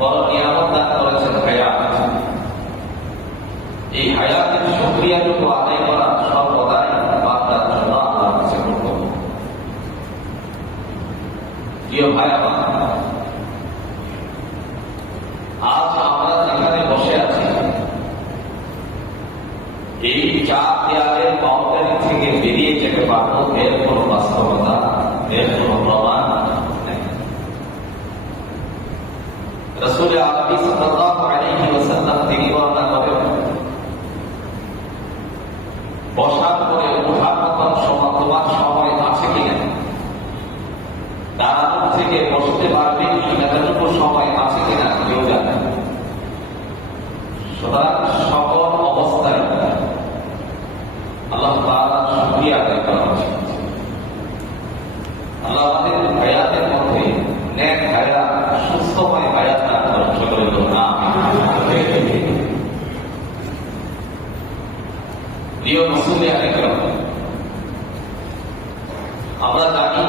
বড় নিয়ামত দান করেছেন হায়াত। এই হায়াতের শুকরিয়াটুকু আদায় করা সর্বদাই বান্দার জন্য আল্লাহর কাছে কর্তব্য। প্রিয় ভাই আমার, আজ আমরা যেখানে বসে আছি এই চার দেয়ালের বাউন্ডারি থেকে বেরিয়ে যেতে পারবো, এর কোন বাস্তবতা, এর কোন প্রমাণ নেই। রাসূল আরবি সাল্লাল্লাহু আলাইহি ওয়াসাল্লাম তিনি বর্ণনা করেন, বসার পরে ওঠার মতন তোমার সময় আছে কিনা, দাঁড়ানোর থেকে বসতে পারবে এতটুকু সময় আছে কিনা কেউ জানে। সুতরাং সকল অবস্থায় আল্লাহ তাআলার শুকরিয়া আদায় করা উচিত। আল্লাহ আমাদের হায়াতের মধ্যে নেক হায়াত, সুস্থময় হায়াত দান করেন, সকলে বলুন আমিন। প্রিয় মুসলিম আলাইকুম, আমরা জানি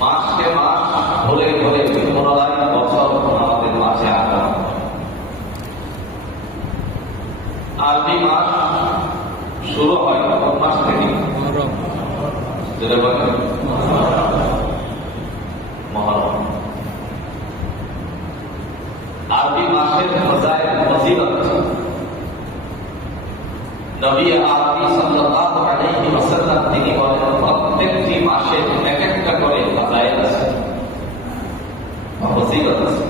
মাসকে মাস ধরে ধরে পুনরায় বছর আমাদের মাঝে আগমন। আরবি মাস শুরু হয় কোন মাস থেকে? মুহররম। আরবি মাসের ফজিলত নবী আরবি সাল্লাল্লাহু আলাইহি ওয়াসাল্লাম তিনি বলেন, প্রত্যেকটি মাসের এক একটা করে ফাজাইল আছে, ফজিলত আছে।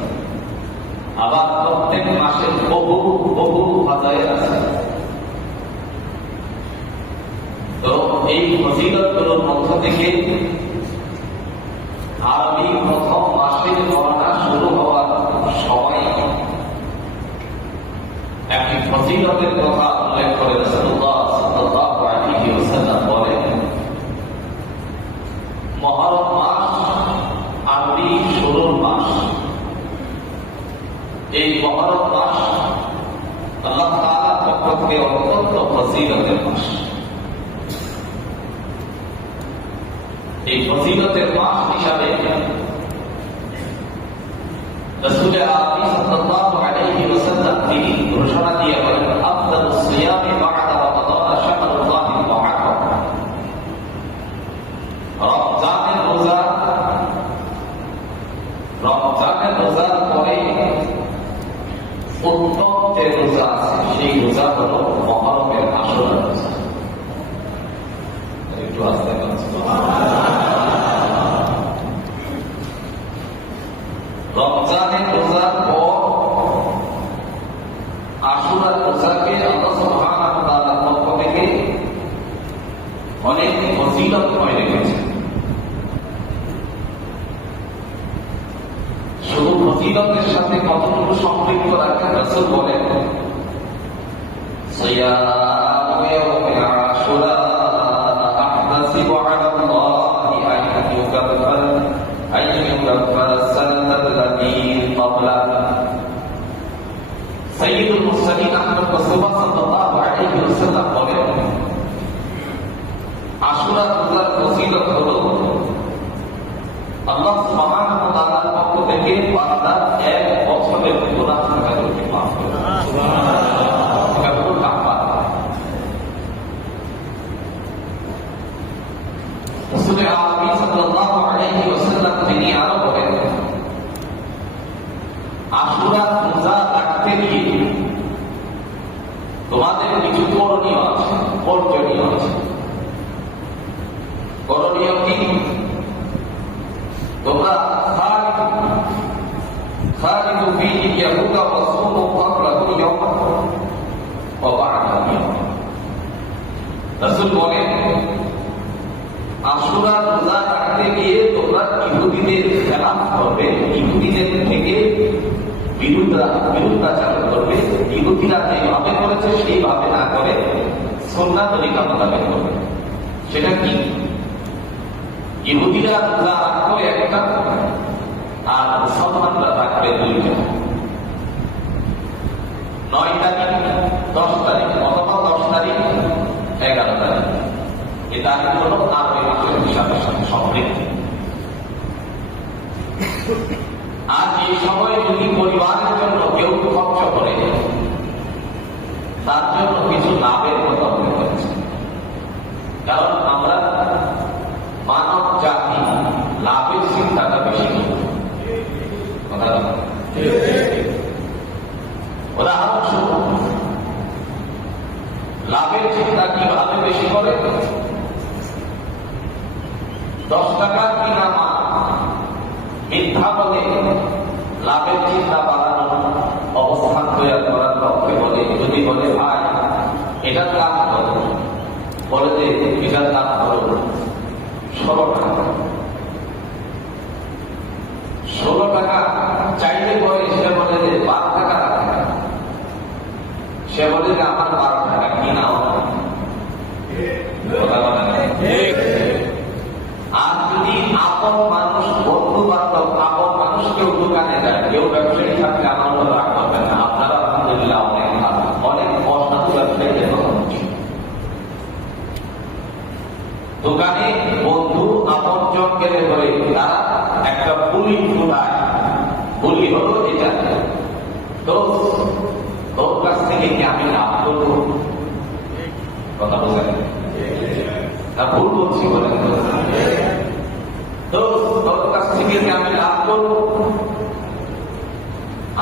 আবার প্রত্যেক মাসের বহু বহু ফাজাইল আছে। তো এই ফজিলতগুলোর মধ্য থেকে আরবি প্রথম মাসের গণনা শুরু হওয়ার সময় একটি ফজিলতের কথা উল্লেখ করে রাসূলুল্লাহ সাল্লাল্লাহু আলাইহি ওয়াসাল্লাম বলেন, মুহররম মাস আরবি শুরুর মাস। এই মুহররম মাস আল্লাহ তাআলার পক্ষ থেকে অত্যন্ত ফজিলতের মাস। এই ফজিলতের মাস হিসাবে রাসূল আরবি সাল্লাল্লাহু আলাইহি ওয়াসাল্লাম তিনি ঘোষণা দিয়ে বলেন, আফদালুস সিয়ামি বা'দা রমাদান শাহরুল্লাহিল মুআজ্জাম। রমজানের রোজার পরে উত্তম যে রোজা আছে সেই রোজা হলো মুহররমের আশুরা রোজা। একটু আস্তে রমজানের রোজার পর আশুরার রোজাকে আল্লাহ সুবহানাহু ওয়া তাআলার পক্ষ থেকে অনেক ফজিলতময় রেখেছেন। শুধু ফজিলতের সাথে কতটুকু সম্পৃক্ত রাখেন, রাসূল বলেন, সিয়ামু ইয়াউমি আশুরা আহতাসিবু আলা আল্লাহি আন ইউকাফিরা সানাতাল্লাতী ক্বাবলাহা। সাইয়্যিদুল মুরসালিন আহমদ রাসূলুল্লাহ সাল্লাল্লাহু আলাইহি ওয়াসাল্লাম বলেন, আশুরা রোজার ফজিলত হলো আল্লাহ সুবহানাহু ওয়া তাআলার পক্ষ থেকে বান্দার এক বছরের গুনাহ খাতাগুলোকে মাফ করে দেন। সুবহানাল্লাহ। এটা বড় কাফারা। রাসূল আরবি সাল্লাল্লাহু আলাইহি ওয়াসাল্লাম তিনি আরো বলেন, আশুরা রোজা রাখতে গিয়ে তোমাদের কিছু করণীয় আছে, বর্জনীয় আছে। করণীয় কি? তোমরা খালিদু ফীহি ইয়াহুদা ওয়া সুমু ক্বাবলাহু ইয়াওমান ওয়া বা'দাহু ইয়াওমান। রাসূল বলেন, আশুরা রোজা রাখতে গিয়ে তোমরা ইহুদিদের খেলাফ করবে, ইহুদিদের থেকে বিরুদ্ধাচরণ করবে। ইহুদিরা যেভাবে করেছে সেইভাবে না করে সুন্নাহ তরিকা মোতাবেক করবে। সেটা কি? ইহুদিরা রোজা রাখবে একটা, আর মুসলমানরা রাখবে দুইটা। 9 তারিখ 10 তারিখ অথবা 10 তারিখ 11 তারিখ, এই তারিখ হলো আরবি মাসের হিসাবের সাথে সম্পৃক্ত। আর এই সময় যদি পরিবারের জন্য কেউ খরচ করে, তার জন্য কিছু লাভের কথা মনে করছে। কারণ আমরা মানব জাতি লাভের চিন্তাটা বেশি করি। উদাহরণস্বরূপ লাভের চিন্তা কিভাবে বেশি করে? 10 টাকার কিনা মাল মিথ্যা বলে লাভের চিন্তা বাড়ানোর অবস্থান তৈরি করার লক্ষ্যে বলে, যদি বলে ভাই এটার দাম কত, বলে যে এটার দাম হলো 16 টাকা। 16 টাকা চাইলে পরে সে বলে যে 12 টাকা রাখে, সে বলে যে আমার 12 টাকা কিনাও না। আর যদি আপন মানুষ, বন্ধু বান্ধব, আপন মানুষ কেউ দোকানে যায়, কেউ ব্যবসায়ী থাকলে আমার উপর রাগ করবেন না, আপনারা আলহামদুলিল্লাহ অনেক ভালো, অনেক অসাধু ব্যবসায়ীদের কথা বলছি। দোকানে বন্ধু আপন জন গেলে পরে তারা একটা বুলি ফুটায়। বুলি হলো এটা, তোর কাছ থেকে কি আমি লাভ করবো? কথা বোঝেন না? ভুল বলছি বলেন তো? তোর কাছ থেকে কি আমি লাভ করবো?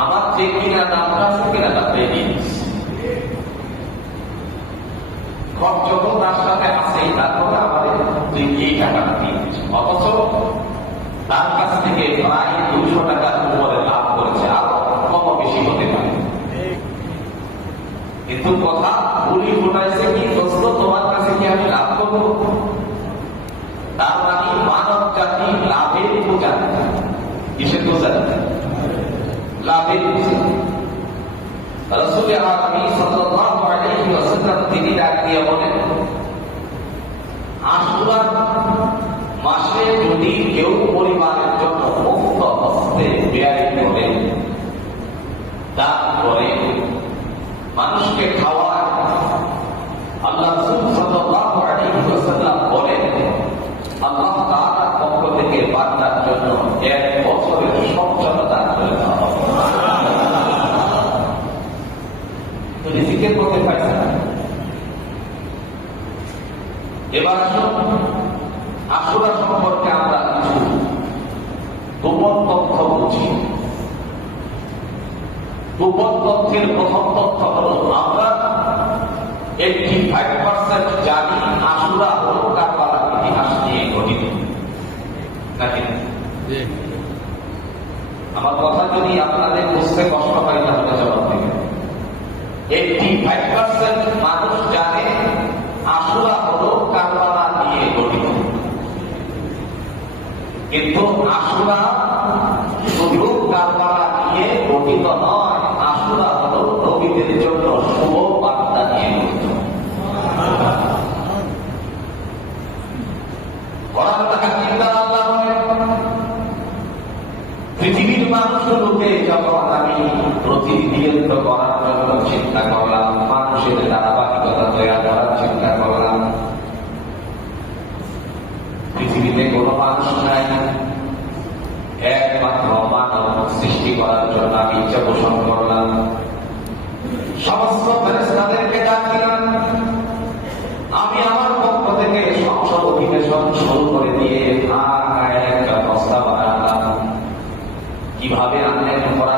আমার যে কিনা দামটা আছে, কিনা দামটা খরচ যখন তার সাথে আছে, তারপরে আবার তুই এই টাকাটা দিয়েছিস, অথচ তার কাছ থেকে প্রায় 200 টাকার উপরে লাভ করেছে, আরো কম বেশি হতে পারে। কিন্তু কথা ভুলি ফোটাইছে কি, দোস্ত তোমার কাছে কি আমি লাভ করবো? তার মানে মানব জাতি লাভের পূজা। কিসের পূজা? লাভের পূজা। রাসূল আকরাম সাল্লাল্লাহু আলাইহি ওয়াসাল্লাম তিনি ডাক দিয়ে বলেন, আশুরা মাসে যদি কেউ পরিবারের জন্য মুক্ত হস্তে ব্যয় করে, দান করে, মানুষকে খাওয়ায়, আল্লাহ রাসূল সাল্লাল্লাহু আলাইহি ওয়াসাল্লাম বলেন আল্লাহ তাআলার পক্ষ থেকে বান্দার জন্য 1 বছরের সঞ্চয় দান করে দেওয়া হবে। তো রিজিকের পথে পাইছে না। এবার আসুন আশুরা সম্পর্কে আমরা কিছু গোপন তথ্য বুঝি। গোপন তথ্যের প্রথম তথ্য হল, আমরা 85% জানি আশুরা হল কারবালার ইতিহাস নিয়ে গঠিত, নাকি? আমার কথা যদি আপনাদের বুঝতে কষ্ট হয় তাহলে জবাব দেবেন। 85% মানুষ জানে আশুরা হল কারবালা নিয়ে গঠিত, কিন্তু আশুরা শুধু কারবালা নিয়ে গঠিত নয়, আশুরা হল নবীদের জন্য শুভ বার্তা নিয়ে গঠিত। পৃথিবীর মানুষগুলোকে যখন আমি প্রতিনিধিত্ব করার জন্য চিন্তা করলাম, মানুষের ধারাবাহিকতা তৈরি করার চিন্তা করলাম, পৃথিবীতে কোনো মানুষ নাই, একমাত্র মানব সৃষ্টি করার জন্য আমি ইচ্ছা পোষণ করলাম। সমস্ত ফেরেশতাদেরকে ডাকলাম, আমি আমার পক্ষ থেকে সংসদ অধিবেশন শুরু করে দিয়ে একটা প্রস্তাব আনলাম, কিভাবে আনলেন করা